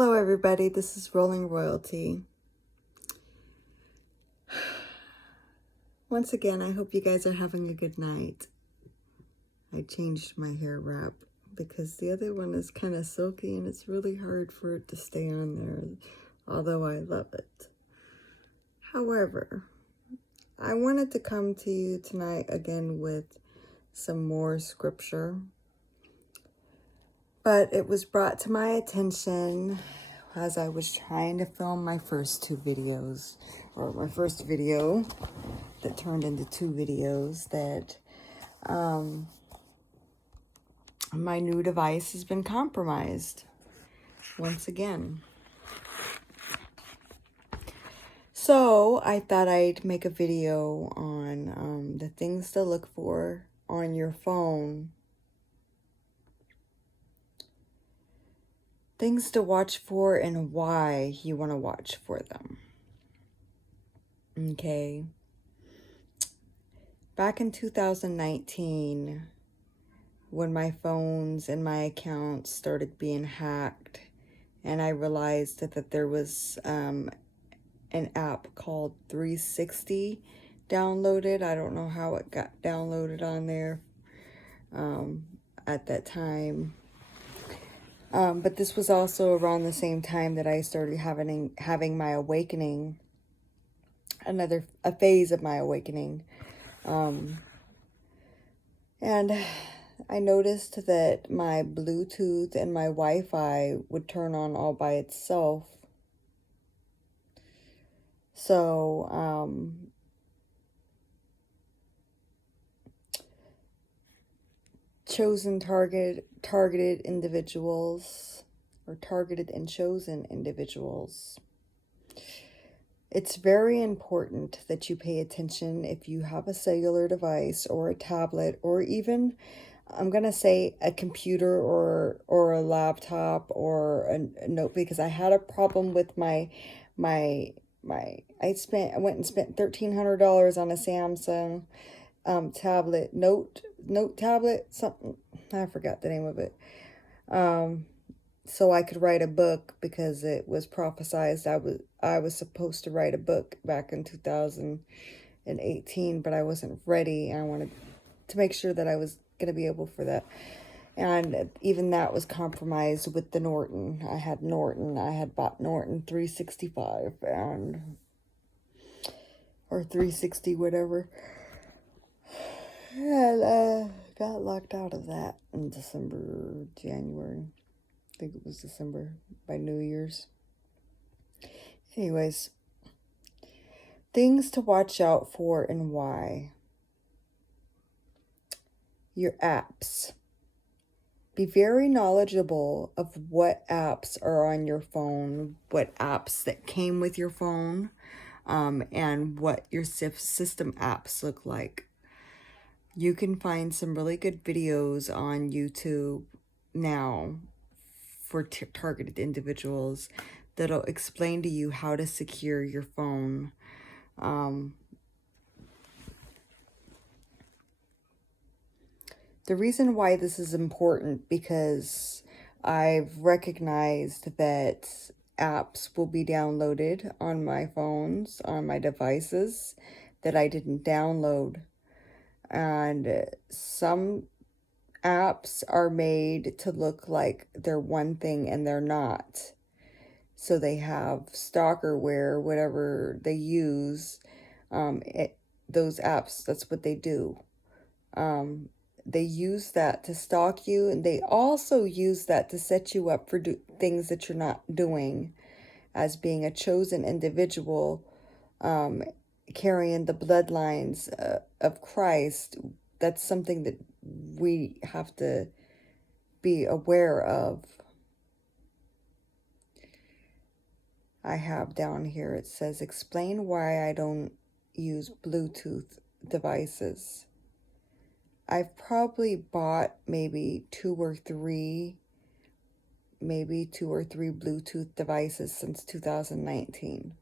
Hello everybody, this is Rolling Royalty. Once again, I hope you guys are having a good night. I changed my hair wrap because the other one is kind of silky and it's really hard for it to stay on there, although I love it. However, I wanted to come to you tonight again with some more scripture, but it was brought to my attention as I was trying to film my first two videos, or my first video that turned into two videos, that my new device has been compromised once again. So I thought I'd make a video on the things to look for on your phone. Things to watch for and why you want to watch for them. Okay. Back in 2019, when my phones and my accounts started being hacked, and I realized that there was an app called 360 downloaded. I don't know how it got downloaded on there at that time. But this was also around the same time that I started having my awakening, a phase of my awakening. And I noticed that my Bluetooth and my Wi-Fi would turn on all by itself. So, targeted individuals, or targeted and chosen individuals. It's very important that you pay attention if you have a cellular device or a tablet, or even, I'm going to say, a computer or a laptop or a note, because I had a problem with I went and spent $1,300 on a Samsung tablet, note tablet, something, I forgot the name of it. So I could write a book, because it was prophesized I was supposed to write a book back in 2018, but I wasn't ready. I wanted to make sure that I was going to be able for that. And even that was compromised with the Norton. I had bought Norton 365 or 360, whatever. And got locked out of that in January. I think it was December, by New Year's. Anyways, things to watch out for and why. Your apps. Be very knowledgeable of what apps are on your phone, what apps that came with your phone, and what your system apps look like. You can find some really good videos on YouTube now for targeted individuals that'll explain to you how to secure your phone. The reason why this is important, because I've recognized that apps will be downloaded on my phones, on my devices, that I didn't download. And some apps are made to look like they're one thing and they're not. So they have stalkerware, whatever they use, those apps, that's what they do. They use that to stalk you, and they also use that to set you up for things that you're not doing, as being a chosen individual, carrying the bloodlines of Christ. That's something that we have to be aware of. I have down here, it says, explain why I don't use Bluetooth devices. I've probably bought maybe two or three Bluetooth devices since 2019.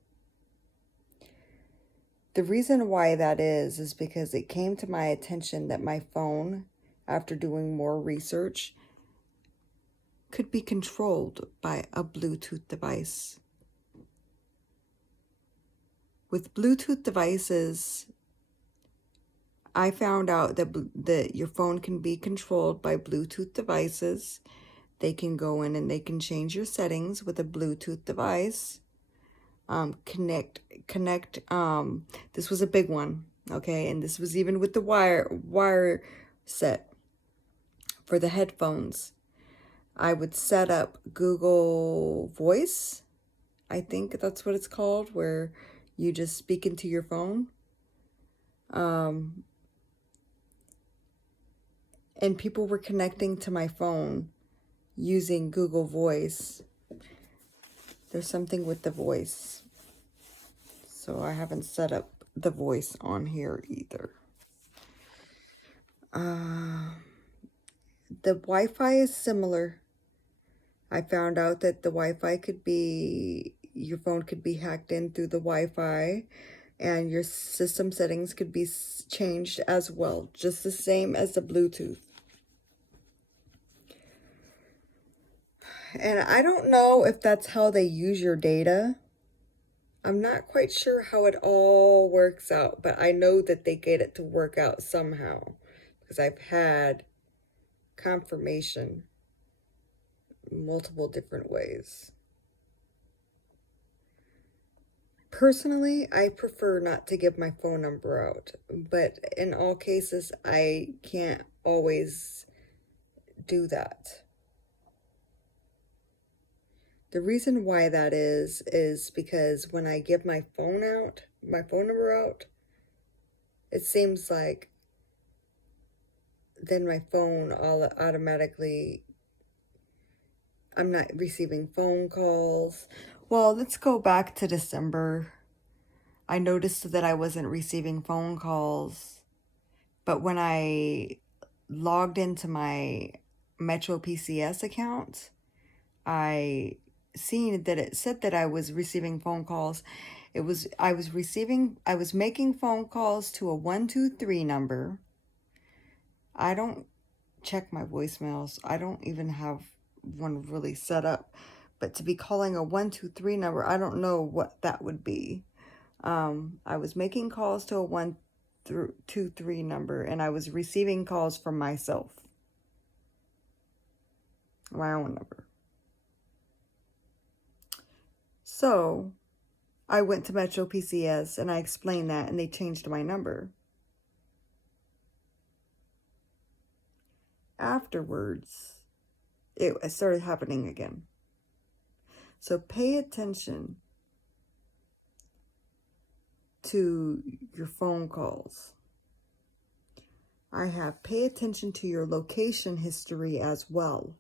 The reason why that is because it came to my attention that my phone, after doing more research, could be controlled by a Bluetooth device. With Bluetooth devices, I found out that your phone can be controlled by Bluetooth devices. They can go in and they can change your settings with a Bluetooth device. Connect. This was a big one, okay? And this was even with the wire set for the headphones. I would set up Google Voice. I think that's what it's called, where you just speak into your phone. And people were connecting to my phone using Google Voice. There's something with the voice. So I haven't set up the voice on here either. The Wi-Fi is similar. I found out that the Wi-Fi could be, your phone could be hacked in through the Wi-Fi, and your system settings could be changed as well, just the same as the Bluetooth. And I don't know if that's how they use your data. I'm not quite sure how it all works out, but I know that they get it to work out somehow, because I've had confirmation multiple different ways. Personally, I prefer not to give my phone number out, but in all cases, I can't always do that. The reason why that is because when I give my phone number out, it seems like then my phone automatically, I'm not receiving phone calls. Well, let's go back to December. I noticed that I wasn't receiving phone calls, but when I logged into my Metro PCS account, I seen that it said that I was receiving phone calls. I was making phone calls to a 123 number. I don't check my voicemails. I don't even have one really set up. But to be calling a 123 number, I don't know what that would be. I was making calls to a 123 number, and I was receiving calls from myself. My own number. So I went to Metro PCS and I explained that, and they changed my number. Afterwards, it started happening again. So pay attention to your phone calls. I have pay attention to your location history as well.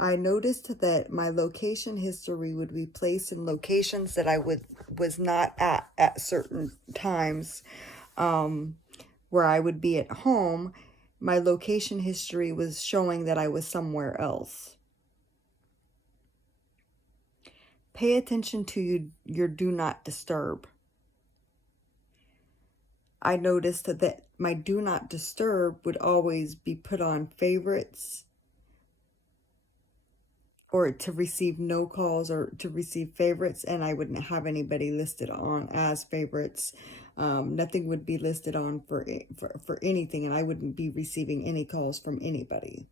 I noticed that my location history would be placed in locations that I was not at certain times, where I would be at home. My location history was showing that I was somewhere else. Pay attention to your do not disturb. I noticed that my do not disturb would always be put on favorites, or to receive no calls, or to receive favorites, and I wouldn't have anybody listed on as favorites. Nothing would be listed on for anything, and I wouldn't be receiving any calls from anybody.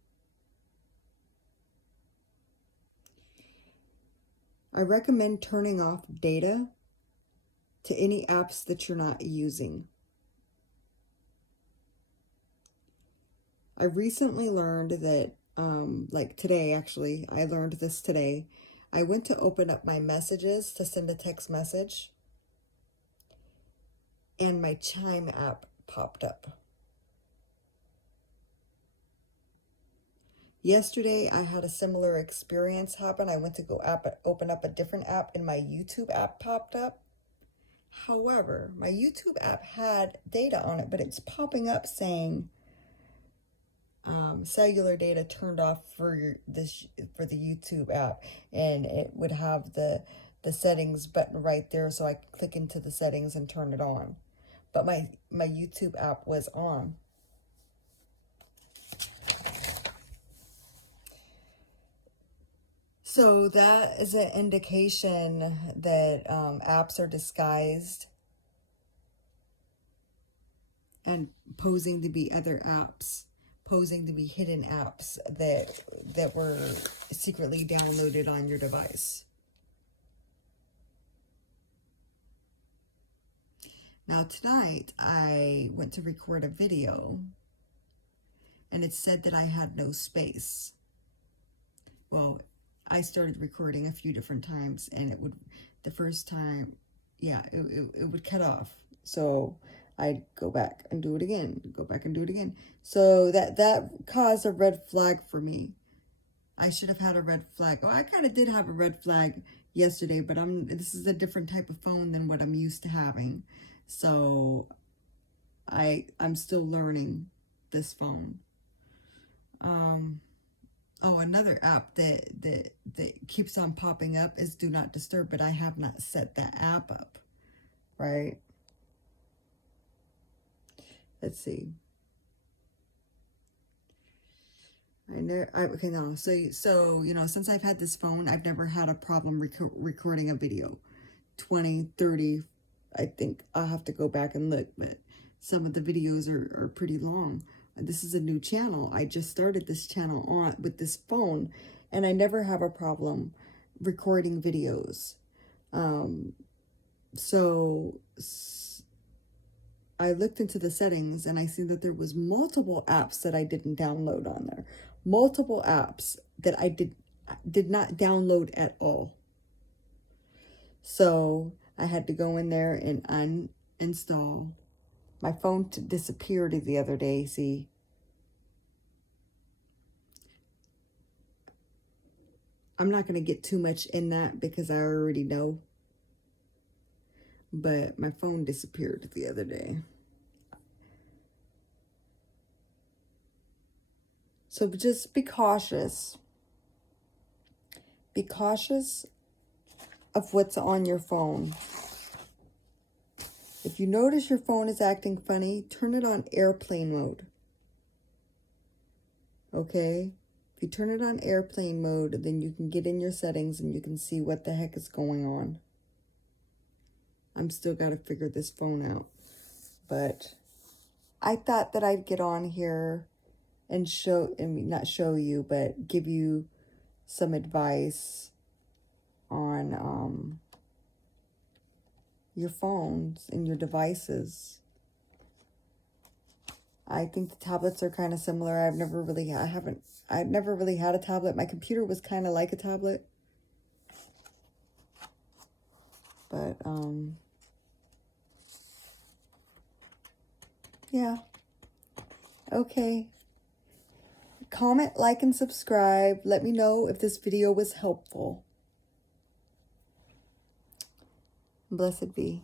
I recommend turning off data to any apps that you're not using. I recently learned that, like today actually, I learned this today. I went to open up my messages to send a text message, and my Chime app popped up. Yesterday, I had a similar experience happen. I went to go open up a different app, and my YouTube app popped up. However, my YouTube app had data on it, but it's popping up saying cellular data turned off for the YouTube app, and it would have the settings button right there, so I could click into the settings and turn it on. But my YouTube app was on. So that is an indication that apps are disguised and posing to be other apps, posing to be hidden apps that were secretly downloaded on your device. Now tonight I went to record a video and it said that I had no space. Well, I started recording a few different times and it would, the first time, yeah, it would cut off. So I'd go back and do it again, go back and do it again. So that caused a red flag for me. I should have had a red flag. Oh, I kind of did have a red flag yesterday, but this is a different type of phone than what I'm used to having. So I'm still learning this phone. Oh, another app that keeps on popping up is Do Not Disturb, but I have not set that app up, right? Let's see. Okay, no. So you know, since I've had this phone, I've never had a problem recording a video. 20, 30, I think I'll have to go back and look, but some of the videos are pretty long. This is a new channel. I just started this channel with this phone, and I never have a problem recording videos. So I looked into the settings and I see that there was multiple apps that I didn't download on there. Multiple apps that I did not download at all. So I had to go in there and uninstall. My phone disappeared the other day, see. I'm not going to get too much in that because I already know. But my phone disappeared the other day. So just be cautious. Be cautious of what's on your phone. If you notice your phone is acting funny, turn it on airplane mode. Okay? If you turn it on airplane mode, then you can get in your settings and you can see what the heck is going on. I'm still got to figure this phone out. But I thought that I'd get on here and not show you, but give you some advice on your phones and your devices. I think the tablets are kind of similar. I've never really had a tablet. My computer was kind of like a tablet. But yeah. Okay. Comment, like, and subscribe. Let me know if this video was helpful. Blessed be.